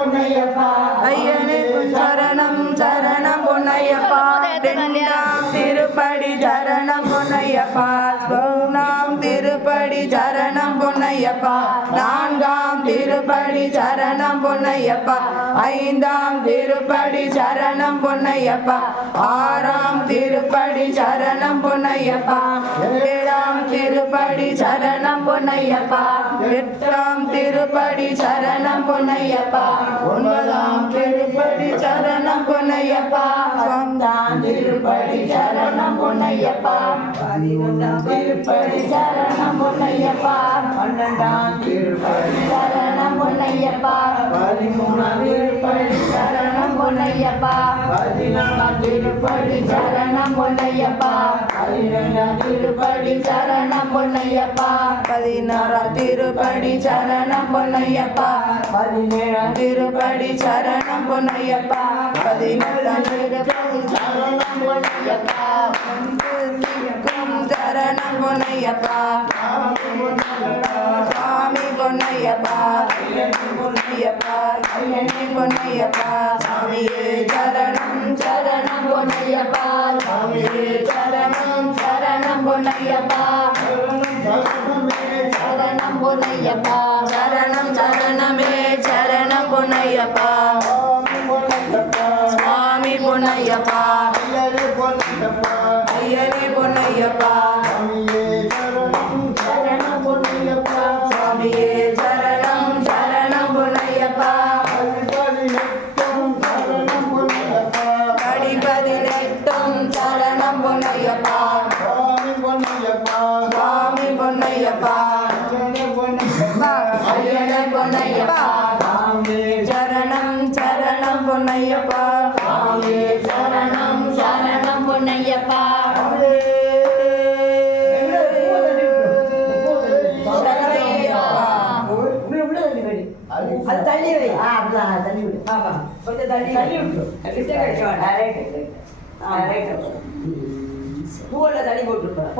பொன்னையப்பா ஐயனுக்கும் சரணம் சரணம் பொன்னையப்பா இரண்டாம் திருப்படி சரணம் பொன்னையப்பா மூணாம் திருப்படி சரணம் பொன்னையப்பா நான்காம் திருப்படி சரணம் பொன்னையப்பா ஐந்தாம் திருப்படி சரணம் பொன்னையப்பா ஆறாம் திருப்படி சரணம் பொன்னையப்பா ஏழாம் திருப்படி சரணம் பொன்னையப்பா எட்டாம் திருப்படி சரணம் பொன்னையப்பா ஒன்பதாம் திருப்படி சரணம் பொன்னையப்பா பத்தாம் திருப்படி சரணம் பொன்னையப்பா பதினொன்றாம் திருப்படி சரணம் பொன்னையப்பா பன்னெண்டாம் திருப்படி சரணம் பொன்னையப்பா பதிமூணாம் திருப்படி சரணம் பொன்னையப்பா பதினாலாம் திருப்படி சரணம் பொன்னையப்பா பதினேழாம் திருப்படி சரணம் பொன்னையப்பா பதினாறாம் திருப்படி சரணம் பொன்னையப்பா பதினேழாம் திருப்படி சரணம் பொன்னையப்பா பதினெட்டாம் திருப்படி சரணம் பொன்னையப்பா சரணம் பொன்னையப்பா சுவாமி பொன்னையப்பா பொன்னையப்பா பொன்னையப்பா சாமியே சரணம் சரணம் பொன்னையப்பா சாமியே சரணம் சரணம் பொன்னையப்பா சரணம் பொன்னையப்பா சரணம் சரணமே சரணம் பொன்னையப்பா சுவாமி பொன்னையப்பா ஐயனே பொன்னையப்பா சரணம் பொன்னையப்பா சுவாமியே சரணம் சரணம் பொன்னையப்பா படி 18 சரணம் பொன்னையப்பா சுவாமி பொன்னையப்பா ஐயனே பொன்னையப்பா சரணம் சரணம் பொன்னையப்பா சரணம் சரணம் பொன்னையப்பா அது தள்ளி வை தள்ளி விடு கொஞ்சம் தள்ளி விட்டு பூவெல்லாம் தள்ளி போட்டுருப்பேன்